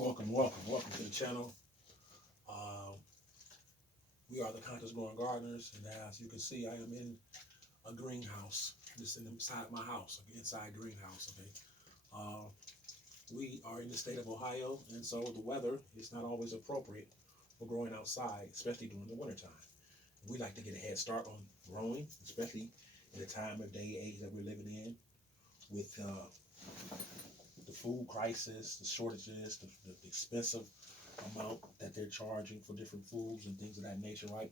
Welcome to the channel. Uh, we are the Conscious Growing Gardeners, and as you can see, I am in a greenhouse. This is inside my house, inside greenhouse. Okay, uh, we are in the state of Ohio, and so the weather is not always appropriate for growing outside, especially during the wintertime. We like to get a head start on growing, especially in the time of day age that we're living in, with the food crisis, the shortages, the expensive amount that they're charging for different foods and things of that nature, right?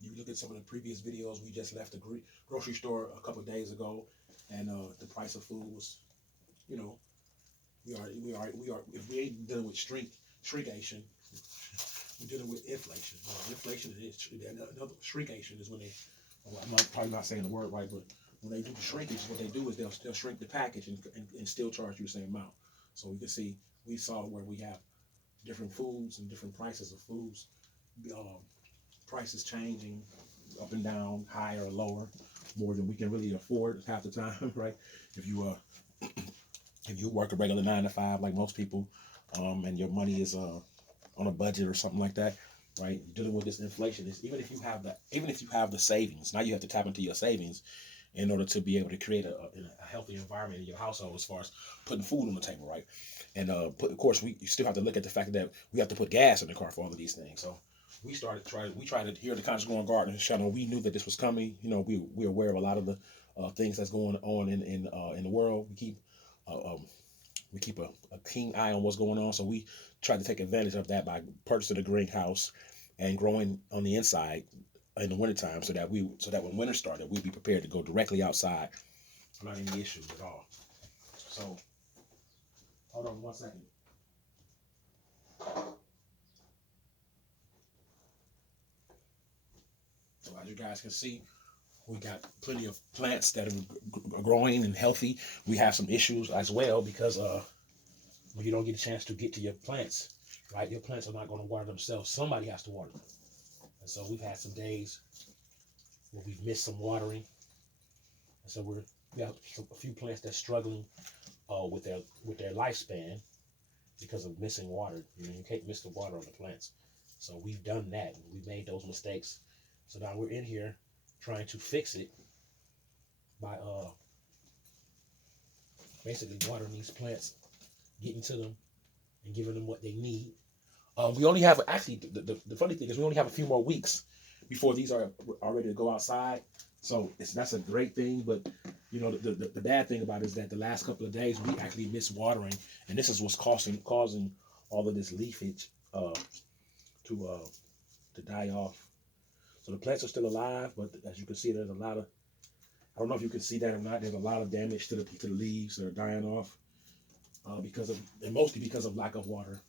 You look at some of the previous videos. We just left the grocery store a couple of days ago, and the price of food was, you know, we are. If we ain't dealing with shrinkation, we're dealing with inflation. Inflation is another shrinkation is when they. Well, I'm probably not saying the word right, but when they do the shrinkage, what they do is they'll shrink the package and still charge you the same amount. So we can see we saw where we have different foods and different prices of foods, um, prices changing up and down, higher or lower, more than we can really afford half the time, right? If you if you work a regular 9 to 5 like most people, and your money is on a budget or something like that, right? Dealing with this inflation is even if you have the savings, now you have to tap into your savings in order to be able to create a healthy environment in your household as far as putting food on the table, right? And of course, you still have to look at the fact that we have to put gas in the car for all of these things. So we tried to, here at the Conscious Growing Garden channel, we knew that this was coming. You know, we're aware of a lot of the things that's going on in the world. Uh, um, we keep a keen eye on what's going on. So we tried to take advantage of that by purchasing a greenhouse and growing on the inside in the wintertime, so that when winter started, we'd be prepared to go directly outside without any issues at all. So hold on 1 second. So as you guys can see, we got plenty of plants that are growing and healthy. We have some issues as well because when you don't get a chance to get to your plants, right? Your plants are not going to water themselves. Somebody has to water them. And so we've had some days where we've missed some watering. And so we have a few plants that's struggling with their lifespan because of missing water. You know, you can't miss the water on the plants. So we've done that. We've made those mistakes. So now we're in here trying to fix it by basically watering these plants, getting to them, and giving them what they need. We only have actually the funny thing is we only have a few more weeks before these are ready to go outside. So that's a great thing, but you know the bad thing about it is that the last couple of days we actually missed watering, and this is what's causing all of this leafage to to die off. So the plants are still alive, but as you can see, there's a lot of, I don't know if you can see that or not. There's a lot of damage to the leaves that are dying off and mostly because of lack of water.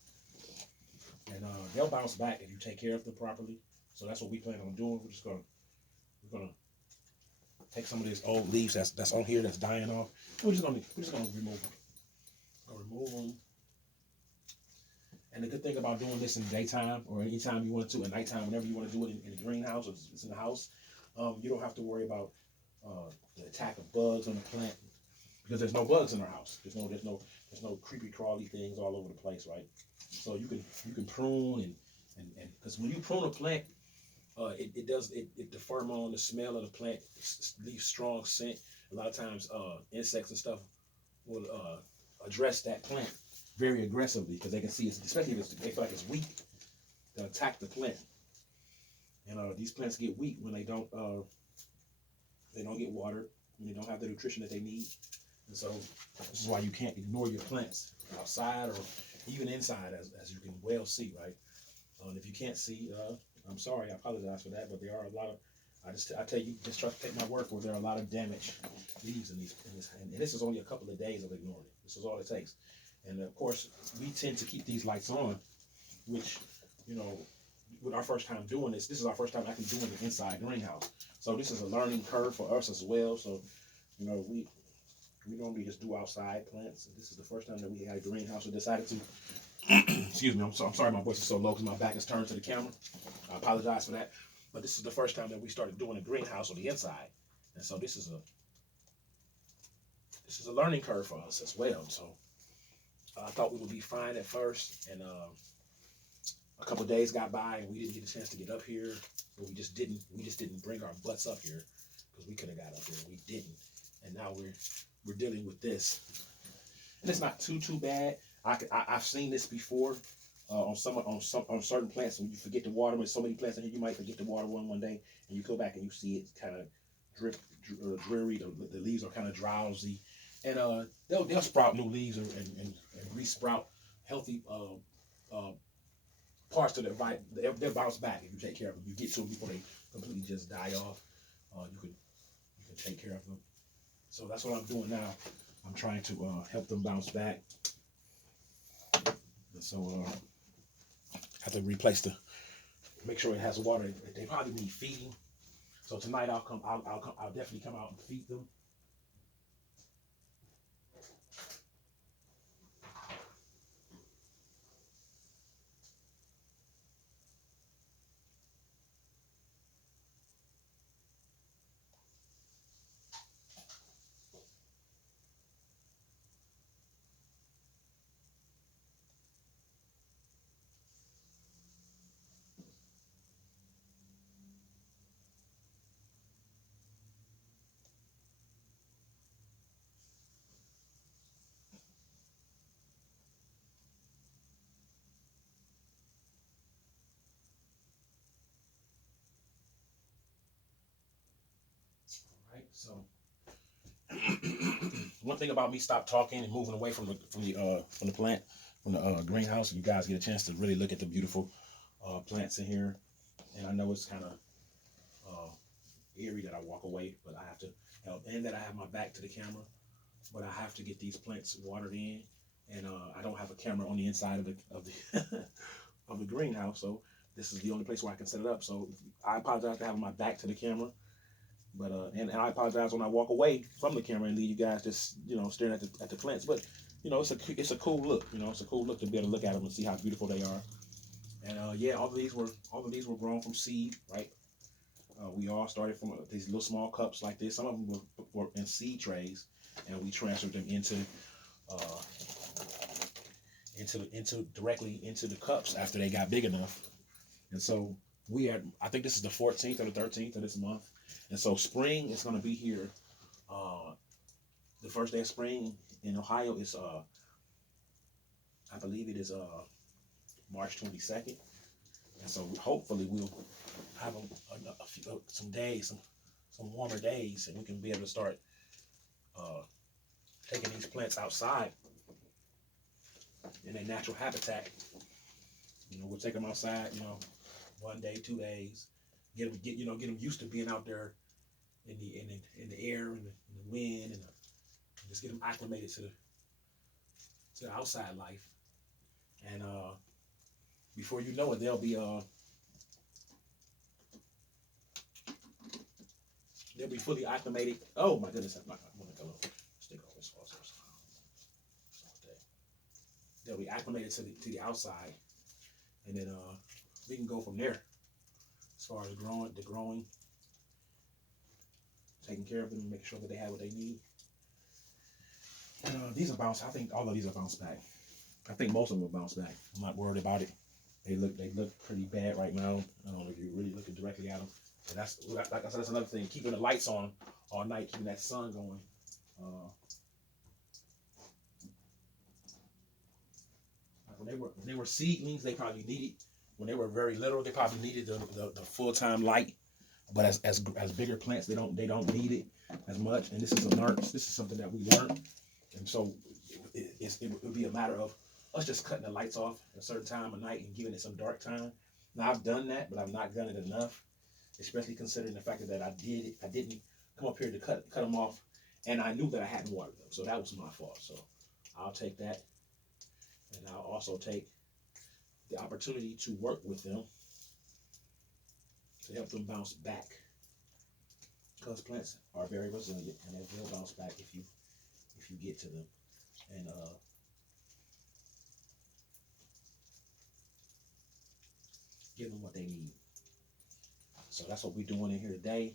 And they'll bounce back if you take care of them properly. So that's what we plan on doing. We're gonna take some of these old leaves that's on here that's dying off. We're just gonna remove them. Remove them. And the good thing about doing this in the daytime or anytime you want to, at nighttime, whenever you want to do it in the greenhouse or it's in the house, you don't have to worry about the attack of bugs on the plant because there's no bugs in our house. There's no creepy crawly things all over the place, right? So you can prune and because when you prune a plant, the pheromone, the smell of the plant leaves strong scent. A lot of times, insects and stuff will address that plant very aggressively because they can see it, especially if they feel like it's weak, they'll attack the plant. And these plants get weak when they don't get watered, when they don't have the nutrition that they need. And so this is why you can't ignore your plants outside or even inside, as you can well see, right? And if you can't see, I'm sorry, I apologize for that, but there are a lot of, I tell you, just trust, take my word for it, there are a lot of damaged leaves in this, and this is only a couple of days of ignoring it. This is all it takes. And of course, we tend to keep these lights on, which, you know, with our first time doing this is our first time actually doing the inside greenhouse. So this is a learning curve for us as well. So, you know, we normally just do outside plants. This is the first time that we had a greenhouse. We decided to, excuse me, I'm sorry my voice is so low because my back is turned to the camera. I apologize for that. But this is the first time that we started doing a greenhouse on the inside. And so this is a learning curve for us as well. So I thought we would be fine at first, and a couple of days got by, and we didn't get a chance to get up here. But we just didn't bring our butts up here because we could have got up here. We didn't, and now we're dealing with this, and it's not too bad. I've seen this before on certain plants. When you forget to water them, there's so many plants in here, you might forget to water one day, and you go back and you see it kind of dreary. The leaves are kind of drowsy, and they'll sprout new leaves and re-sprout healthy parts to their vine. They'll bounce back if you take care of them. You get to them before they completely just die off. You can take care of them. So that's what I'm doing now. I'm trying to help them bounce back. And so I have to replace make sure it has water. They probably need feeding. So tonight I'll definitely come out and feed them. All right. So one thing about me stop talking and moving away from the plant, from the greenhouse, you guys get a chance to really look at the beautiful plants in here. And I know it's kind of eerie that I walk away, but I have to help, and that I have my back to the camera, but I have to get these plants watered in, and I don't have a camera on the inside of the of the greenhouse, so this is the only place where I can set it up. So I apologize for having my back to the camera. But and I apologize when I walk away from the camera and leave you guys just staring at the plants. But it's a cool look. It's a cool look to be able to look at them and see how beautiful they are. And yeah, all of these were grown from seed, right? We all started from these little small cups like this. Some of them were in seed trays, and we transferred them directly into the cups after they got big enough. And so I think this is the 14th or the 13th of this month. And so spring is going to be here. The first day of spring in Ohio is, I believe it is March 22nd. And so hopefully we'll have some days, some warmer days, and we can be able to start taking these plants outside in their natural habitat. We'll take them outside, 1 day, 2 days, get them used to being out there in the air and the wind, and just get them acclimated to the outside life. And before you know it, they'll be fully acclimated. Oh my goodness, I'm gonna go stick all this also. They'll be acclimated to the outside, and then we can go from there as far as the growing, taking care of them, making sure that they have what they need. And these are bounced. I think all of these are bounced back. I think most of them will bounce back. I'm not worried about it. They look pretty bad right now. I don't know if you're really looking directly at them. And that's, like I said, that's another thing. Keeping the lights on all night, keeping that sun going. When they were seedlings, they probably needed. When they were very little, they probably needed the full-time light. But as bigger plants, they don't need it as much. And this is something that we learned. And so it would be a matter of us just cutting the lights off at a certain time of night and giving it some dark time. Now I've done that, but I've not done it enough, especially considering the fact that I didn't come up here to cut them off, and I knew that I hadn't watered them, so that was my fault. So I'll take that, and I'll also take the opportunity to work with them to help them bounce back, because plants are very resilient and they will bounce back if you get to them. And give them what they need. So that's what we're doing in here today.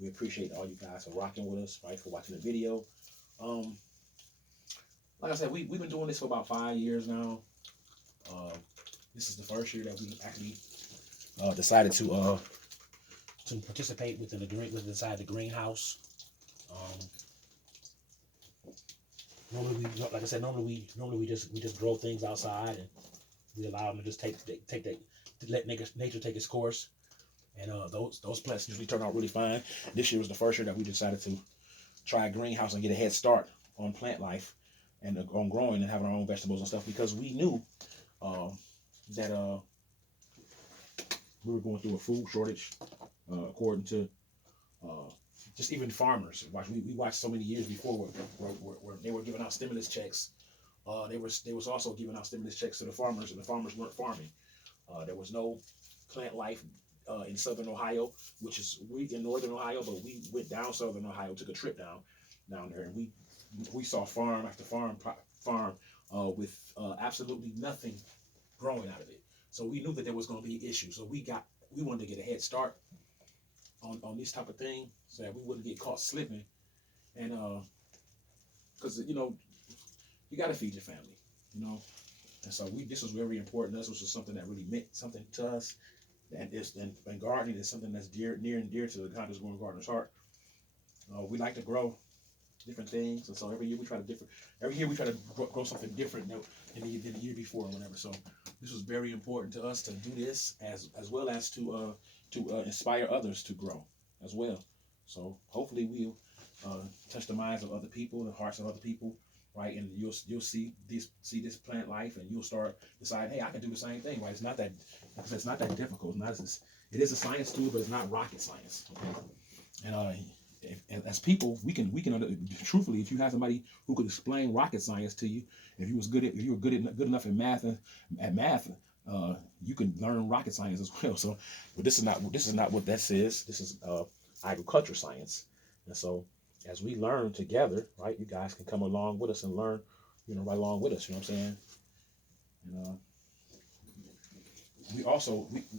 We appreciate all you guys for rocking with us, right, for watching the video. Like like I said, we've been doing this for about 5 years now. Uh, this is the first year that we actually decided to participate within the inside the greenhouse. Um, normally we, like I said, normally we just grow things outside, and we allow them to just let nature take its course. And those plants usually turn out really fine. This year was the first year that we decided to try a greenhouse and get a head start on plant life and on growing and having our own vegetables and stuff, because we knew that we were going through a food shortage, according to just even farmers. We watched so many years before where they were giving out stimulus checks. They was also giving out stimulus checks to the farmers, and the farmers weren't farming. There was no plant life in southern Ohio, which is we in northern Ohio, but we went down southern Ohio, took a trip down there, and we saw farm after farm with absolutely nothing growing out of it. So we knew that there was going to be an issue. So we wanted to get a head start on this type of thing, so that we wouldn't get caught slipping. And because you got to feed your family, And so this was very important. This was just something that really meant something to us. And gardening is something that's near and dear to the Conscious Growing Gardener's heart. We like to grow different things, and so every year we try to grow something different than the year before or whatever. So this was very important to us to do this, as well as to inspire others to grow as well. So hopefully we'll touch the minds of other people, the hearts of other people, right? And you'll see this plant life, and you'll start deciding, hey, I can do the same thing, right? It's not that difficult. It is a science tool, but it's not rocket science. Okay? And as people, we can truthfully, if you have somebody who could explain rocket science to you, if you were good enough in math, you can learn rocket science as well. So, but this is not what that says. This is agriculture science. And so, as we learn together, right, you guys can come along with us and learn, right along with us. You know what I'm saying? And we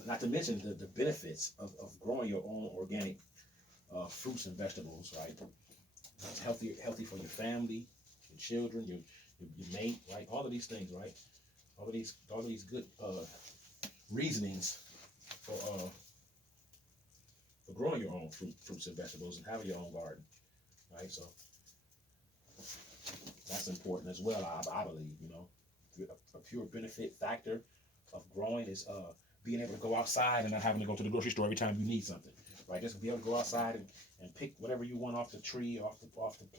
not to mention the benefits of growing your own organic fruits and vegetables, right? It's healthy for your family, your children, your mate, right? All of these things, right? All of these good reasonings for growing your own fruits and vegetables and having your own garden, right? So that's important as well. I believe, a pure benefit factor of growing is being able to go outside and not having to go to the grocery store every time you need something. Right, just be able to go outside and pick whatever you want off the tree, off the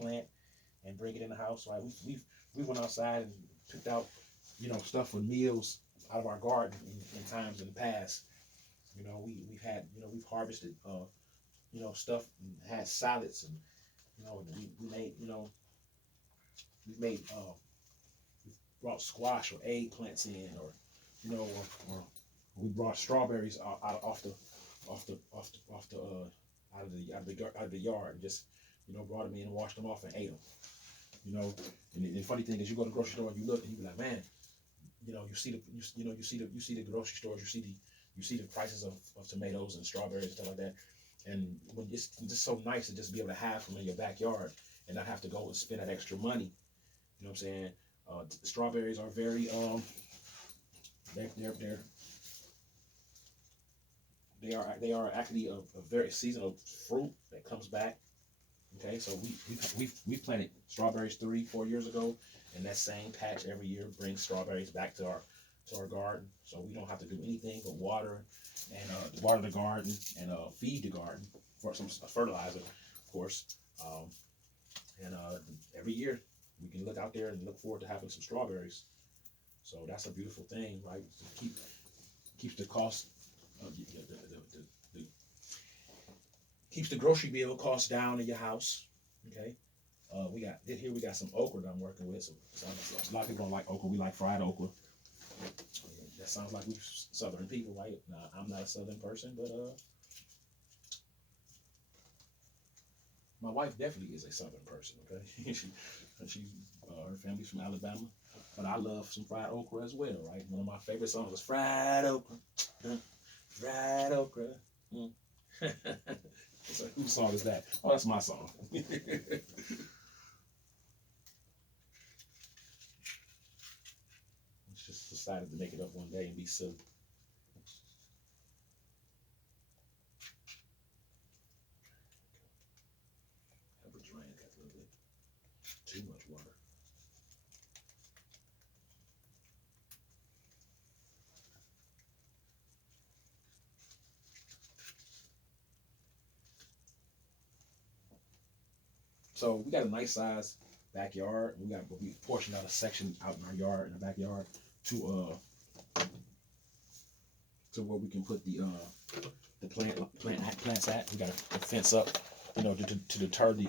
plant, and bring it in the house. Right, we went outside and picked out, stuff for meals out of our garden in times in the past. We've had, we've harvested, stuff and had salads, and we made, we brought squash or eggplants in, or or we brought strawberries out of the yard, and just brought them in and washed them off and ate them. And the funny thing is, you go to the grocery store and you look and you be like, man, you see the grocery stores, you see the prices of tomatoes and strawberries and stuff like that, and when it's just so nice to just be able to have them in your backyard and not have to go and spend that extra money. You know what I'm saying? Strawberries are very they are actually a very seasonal fruit that comes back. Okay, so we planted strawberries 3-4 years ago, and that same patch every year brings strawberries back to our garden. So we don't have to do anything but water the garden and feed the garden for some fertilizer, of course. And every year we can look out there and look forward to having some strawberries. So that's a beautiful thing, right? Keeps the cost of keeps the grocery bill cost down in your house. Okay, we got some okra that I'm working with. So a lot of people don't like okra. We like fried okra. That sounds like we Southern people, right? Now, I'm not a Southern person, but my wife definitely is a Southern person. Okay, she her family's from Alabama, but I love some fried okra as well, right? One of my favorite songs is "Fried Okra." Fried okra. Mm. So whose song is that? Oh, that's my song. decided to make it up one day and be silly. Have a drain, got a little bit too much water. So we got a nice size backyard. We portioned out a section out in our yard, in the backyard, to where we can put the plants at. We got a fence up, you know, to deter the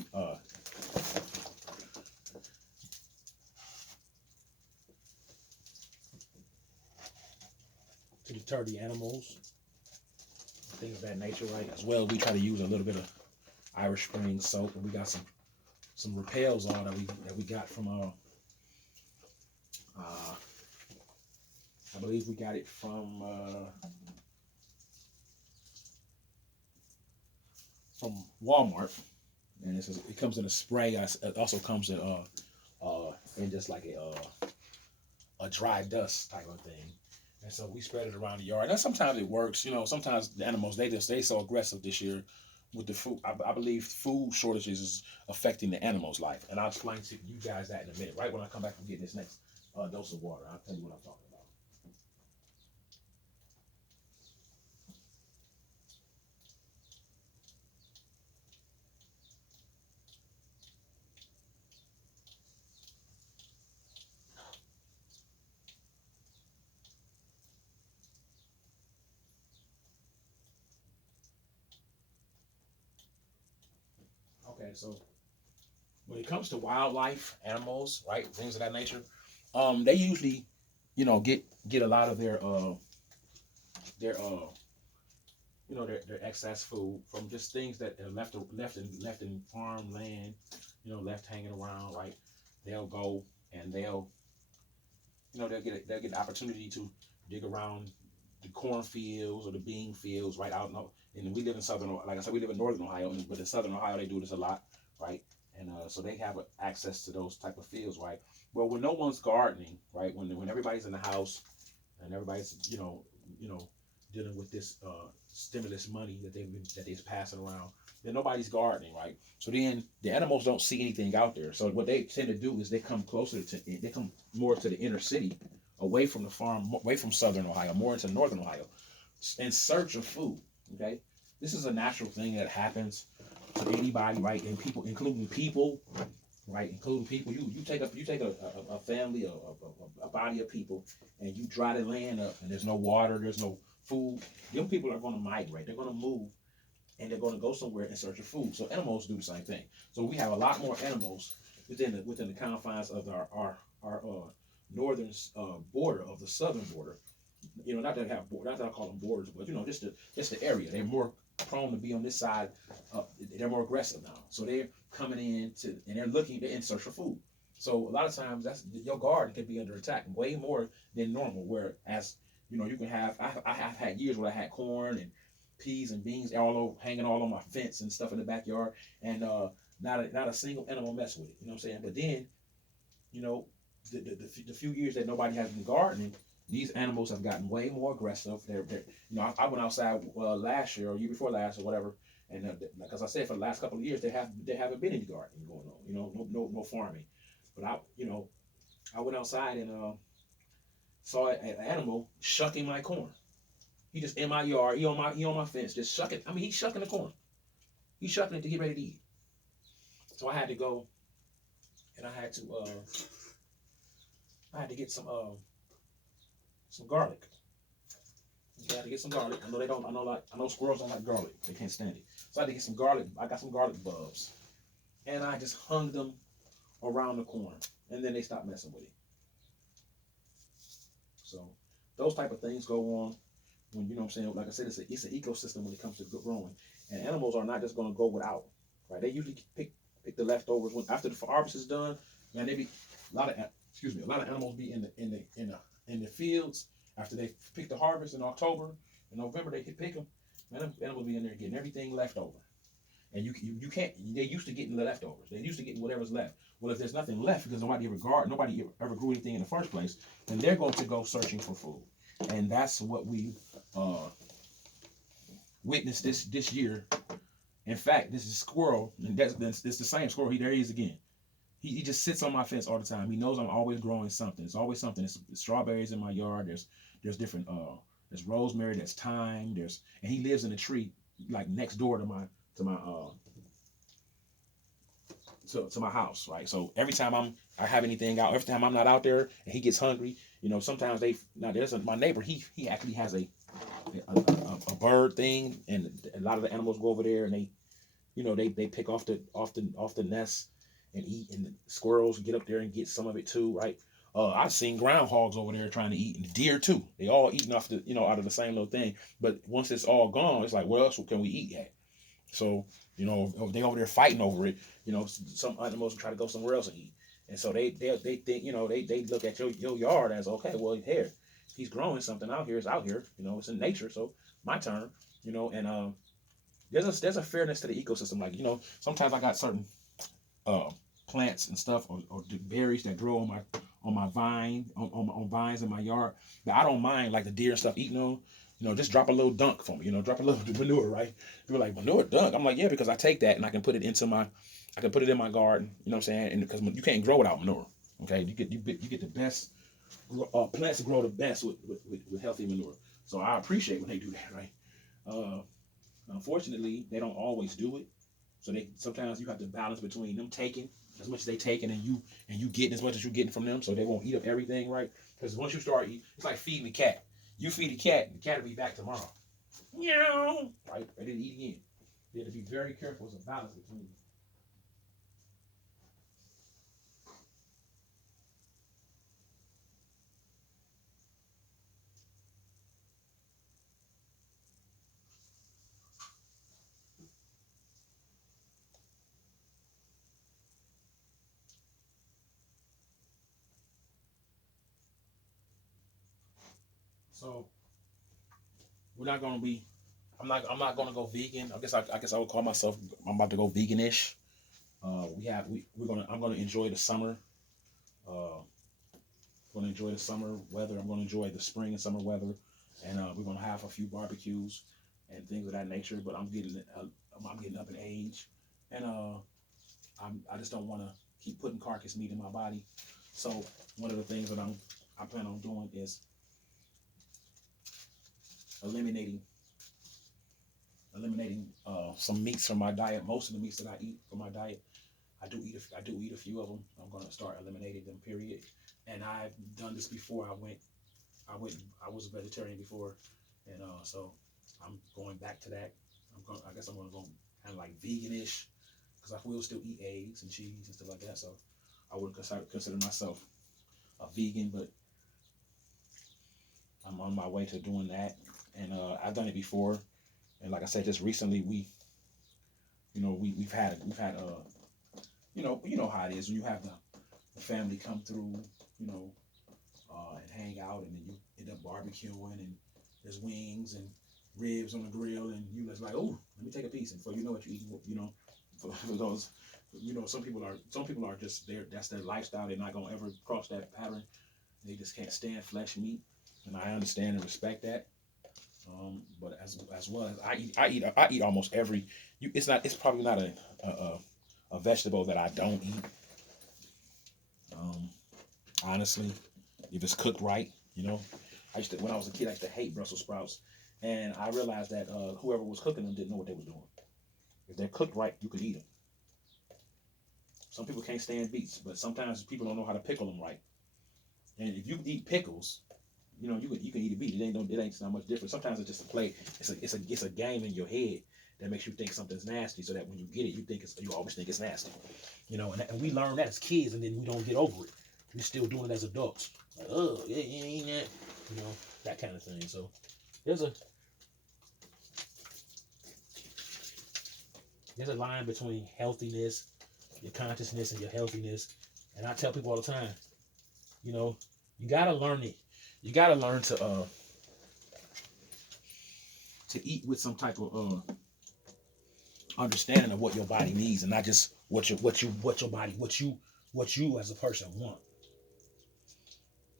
animals, things of that nature, right? As well, we try to use a little bit of Irish Spring soap, and we got some repels on that we got from I believe we got it from Walmart, and it comes in a spray. It also comes in just like a dry dust type of thing. And so we spread it around the yard. And sometimes it works, you know. Sometimes the animals they so aggressive this year with the food. I believe food shortages is affecting the animals' life, and I'll explain to you guys that in a minute. Right when I come back from getting this next dose of water, I'll tell you what I'm talking about. Okay, so when it comes to wildlife, animals, right, things of that nature, they usually, you know, get a lot of their you know, their excess food from just things that are left in farmland, you know, left hanging around, right? They'll go and they'll get the opportunity to dig around the cornfields or the bean fields right out and we live in southern, like I said, we live in northern Ohio, but in southern Ohio they do this a lot, right? And so they have access to those type of fields, right? Well, when no one's gardening, right? When everybody's in the house and everybody's dealing with this stimulus money that they're passing around, then nobody's gardening, right? So then the animals don't see anything out there. So what they tend to do is they come more to the inner city, away from the farm, away from southern Ohio, more into northern Ohio, in search of food. Okay, this is a natural thing that happens to anybody, right? And people, including people, right? Including people. You take a family, a body of people, and you dry the land up, and there's no water, there's no food. Them people are going to migrate. They're going to move, and they're going to go somewhere in search of food. So animals do the same thing. So we have a lot more animals within the confines of our northern border, of the southern border. You know, not that I call them borders, but you know, just the area. They're more prone to be on this side. They're more aggressive now, so they're coming in and they're in search for food. So a lot of times your garden can be under attack way more than normal. Whereas, you know, you can have I have had years where I had corn and peas and beans hanging all on my fence and stuff in the backyard, and not a single animal mess with it. You know what I'm saying? But then, you know, the few years that nobody has been gardening, these animals have gotten way more aggressive. You know, I went outside last year or year before last or whatever, and like as I said, for the last couple of years, there haven't been any gardening going on. You know, no farming. But I went outside and saw an animal shucking my corn. He just in my yard. He on my fence, just shucking. I mean, he's shucking the corn. He's shucking it to get ready to eat. So I had to go, and I had to get some garlic. Okay, I had to get some garlic. I know they don't. I know squirrels don't like garlic. They can't stand it. So I had to get some garlic. I got some garlic bulbs, and I just hung them around the corn, and then they stopped messing with it. So those type of things go on when, you know what I'm saying. Like I said, it's an ecosystem when it comes to growing, and animals are not just going to go without. Right? They usually pick the leftovers after the harvest is done. Man, they be a lot of animals be in the fields after they pick the harvest in October. In November they pick them. Man, them animals be in there getting everything left over. and you can't. They're used to getting the leftovers. They're used to getting whatever's left. Well, if there's nothing left because nobody ever grew anything in the first place, then they're going to go searching for food, and that's what we uh, witnessed this year. In fact, this is squirrel, and that's the same squirrel. There he is again. He just sits on my fence all the time. He knows I'm always growing something. It's always something. It's strawberries in my yard. There's different there's rosemary, there's thyme, and he lives in a tree like next door to my house, right? So every time I have anything out, every time I'm not out there and he gets hungry, sometimes my neighbor, he actually has a bird thing, and a lot of the animals go over there and they pick off the nest and eat, and the squirrels get up there and get some of it too, right? I've seen groundhogs over there trying to eat, and deer too. They all eating off out of the same little thing. But once it's all gone, it's like, what else can we eat at? So they over there fighting over it. Some animals try to go somewhere else and eat, and so they think they look at your yard as, okay, well, here he's growing something out here. It's out here. It's in nature. So my turn. And there's a fairness to the ecosystem. Like sometimes I got certain uh, plants and stuff, or the berries that grow on my vine on vines in my yard that I don't mind, like the deer and stuff eating on. Just drop a little dunk for me. Drop a little manure, right? People are like, manure dunk. I'm like, yeah, because I take that and I can put it in my garden. You know what I'm saying? And because you can't grow without manure. Okay, you get the best plants grow the best with healthy manure. So I appreciate when they do that, right? Uh, Unfortunately, they don't always do it. So sometimes you have to balance between them taking as much as they taking, and you getting as much as you getting from them, so they won't eat up everything, right? Because once you start eating, it's like feeding the cat. You feed the cat will be back tomorrow. Meow. Right? Ready to eat again. You have to be very careful. It's a balance between. So we're not gonna be. I'm not gonna go vegan. I guess I would call myself. I'm about to go veganish. I'm gonna enjoy the summer. Uh, going to enjoy the summer weather. I'm going to enjoy the spring and summer weather, and we're going to have a few barbecues and things of that nature. But I'm getting up in age, and I just don't want to keep putting carcass meat in my body. So one of the things that I plan on doing is eliminating some meats from my diet. Most of the meats that I eat from my diet, I do eat a few of them. I'm going to start eliminating them. Period. And I've done this before. I was a vegetarian before, and so I'm going back to that. I guess I'm going to go kind of like veganish, because I will still eat eggs and cheese and stuff like that. So I wouldn't consider myself a vegan, but I'm on my way to doing that. And I've done it before, and like I said, just recently we've had how it is when you have the family come through, you know, and hang out, and then you end up barbecuing, and there's wings and ribs on the grill, and you just like, oh, let me take a piece, and before you know it, you eat, for those, some people are just there. That's their lifestyle. They're not gonna ever cross that pattern. They just can't stand flesh meat, and I understand and respect that. But as well as I eat almost every. It's probably not a, a vegetable that I don't eat. Um, Honestly, if it's cooked right, when I was a kid, I used to hate Brussels sprouts, and I realized that whoever was cooking them didn't know what they was doing. If they're cooked right, you can eat them. Some people can't stand beets, but sometimes people don't know how to pickle them right. And if you eat pickles, you can eat a beet. It ain't not much different. Sometimes it's just a play. It's a game in your head that makes you think something's nasty, so that when you get it, you always think it's nasty. And we learn that as kids, and then we don't get over it. We still doing it as adults. Like, oh, yeah, you ain't that, that kind of thing. So there's a there's a line between healthiness, your consciousness, and your healthiness. And I tell people all the time, you know, you gotta learn it. You gotta learn to eat with some type of understanding of what your body needs, and not just what you as a person want.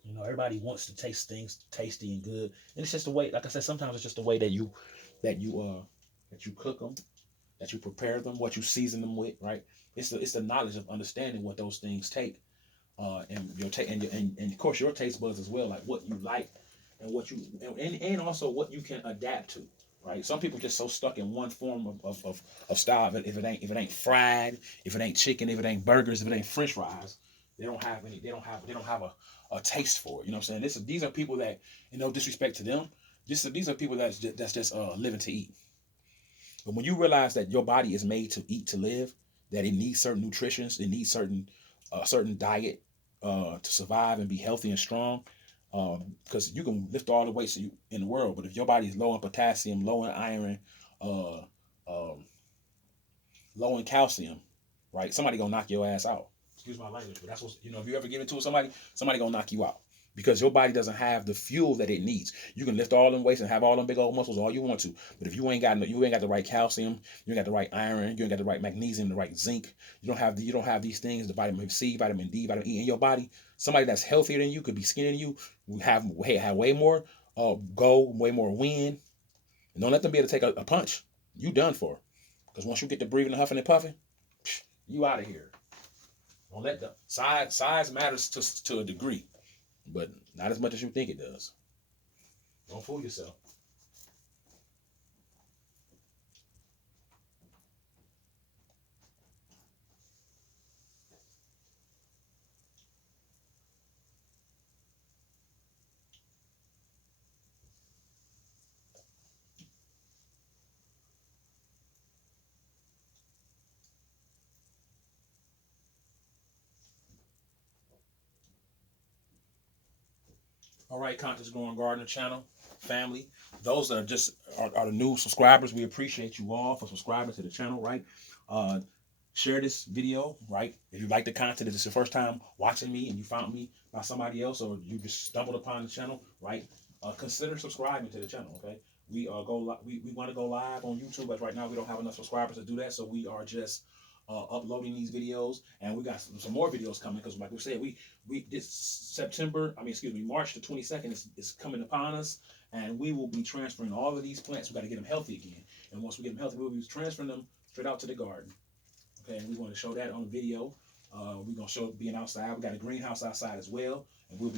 You know, everybody wants to taste things tasty and good, and it's just the way. Like I said, sometimes it's just the way that you cook them, that you prepare them, what you season them with. Right? It's the knowledge of understanding what those things take, and your and of course your taste buds as well, like what you like and what you and also what you can adapt to. Right? Some people just so stuck in one form of style. If it ain't fried, if it ain't chicken, if it ain't burgers, if it ain't French fries, they don't have any. They don't have a taste for it. You know what I'm saying? These are people that, no disrespect to them. These are people that's just living to eat. But when you realize that your body is made to eat to live, that it needs certain nutritions, it needs certain diet to survive and be healthy and strong. Because you can lift all the weights in the world, but if your body is low in potassium, low in iron, uh, um, low in calcium, right? Somebody gonna knock your ass out. Excuse my language, but that's what, if you ever give it to somebody gonna knock you out because your body doesn't have the fuel that it needs. You can lift all them weights and have all them big old muscles all you want to, but if you ain't got the right calcium, you ain't got the right iron, you ain't got the right magnesium, the right zinc, you don't have these things, the vitamin C, vitamin D, vitamin E in your body. Somebody that's healthier than you, could be skinnier than you, have way more go, way more win. And don't let them be able to take a punch. You done for. Because once you get to breathing and huffing and puffing, you out of here. Don't let the size matters to a degree, but not as much as you think it does. Don't fool yourself. All right, Conscious Growing Gardener channel family. Those that are the new subscribers, we appreciate you all for subscribing to the channel, right? Uh, share this video, right? If you like the content, if it's your first time watching me and you found me by somebody else, or you just stumbled upon the channel, right? Consider subscribing to the channel, okay? We we want to go live on YouTube, but right now we don't have enough subscribers to do that, so we are just uploading these videos, and we got some more videos coming because, like we said, we this March the 22nd is coming upon us, and we will be transferring all of these plants. We got to get them healthy again, and once we get them healthy, we'll be transferring them straight out to the garden. Okay, and we want to show that on video. We're gonna show being outside. We got a greenhouse outside as well, and we'll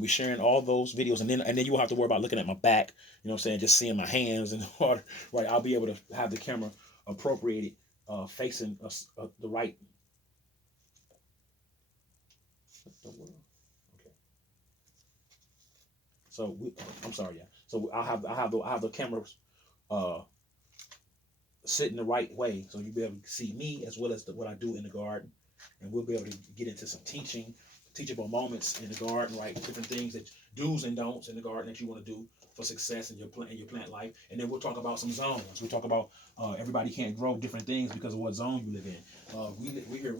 be sharing all those videos, and then you won't have to worry about looking at my back. You know what I'm saying? Just seeing my hands and water. Right, I'll be able to have the camera appropriated, facing us the right. Okay. So I'm sorry, yeah. So I'll have the cameras sitting the right way, so you'll be able to see me as well as what I do in the garden, and we'll be able to get into some teachable moments in the garden, right? Different things that do's and don'ts in the garden that you want to do for success in your plant life, and then we'll talk about some zones. We'll talk about everybody can't grow different things because of what zone you live in. We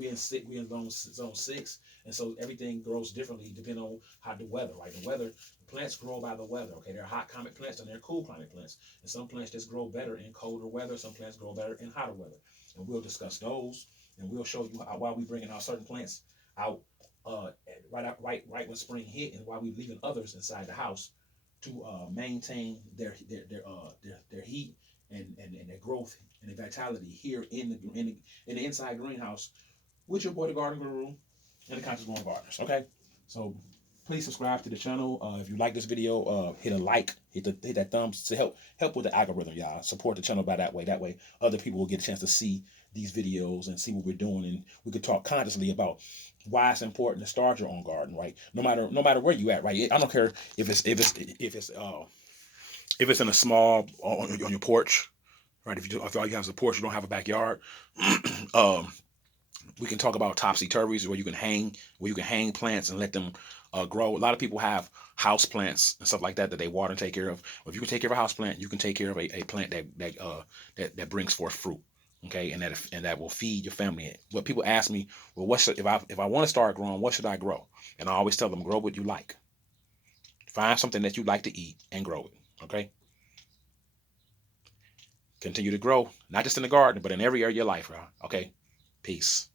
in zone 6, and so everything grows differently depending on how the weather, right? The weather. Plants grow by the weather. Okay, there are hot climate plants and there are cool climate plants, and some plants just grow better in colder weather. Some plants grow better in hotter weather, and we'll discuss those, and we'll show you why we bringing out certain plants out right when spring hit, and why we leaving others inside the house to maintain their heat and their growth and their vitality here in the inside greenhouse with your boy the Garden Guru and the Conscious Growing Gardeners. Okay, so please subscribe to the channel. If you like this video, hit a like, hit that thumbs to help with the algorithm, y'all. Support the channel by that way. That way, other people will get a chance to see these videos and see what we're doing, and we could talk consciously about why it's important to start your own garden, right? No matter where you at, right? I don't care if it's in a small on your porch, right? If all you have is a porch, you don't have a backyard. We can talk about topsy-turvies, where you can hang plants and let them grow. A lot of people have house plants and stuff like that they water and take care of. Well, if you can take care of a house plant, you can take care of a plant that brings forth fruit. Okay, and that will feed your family. What people ask me, well, if I want to start growing, what should I grow? And I always tell them, grow what you like. Find something that you like to eat and grow it. Okay. Continue to grow, not just in the garden, but in every area of your life, bro. Okay, peace.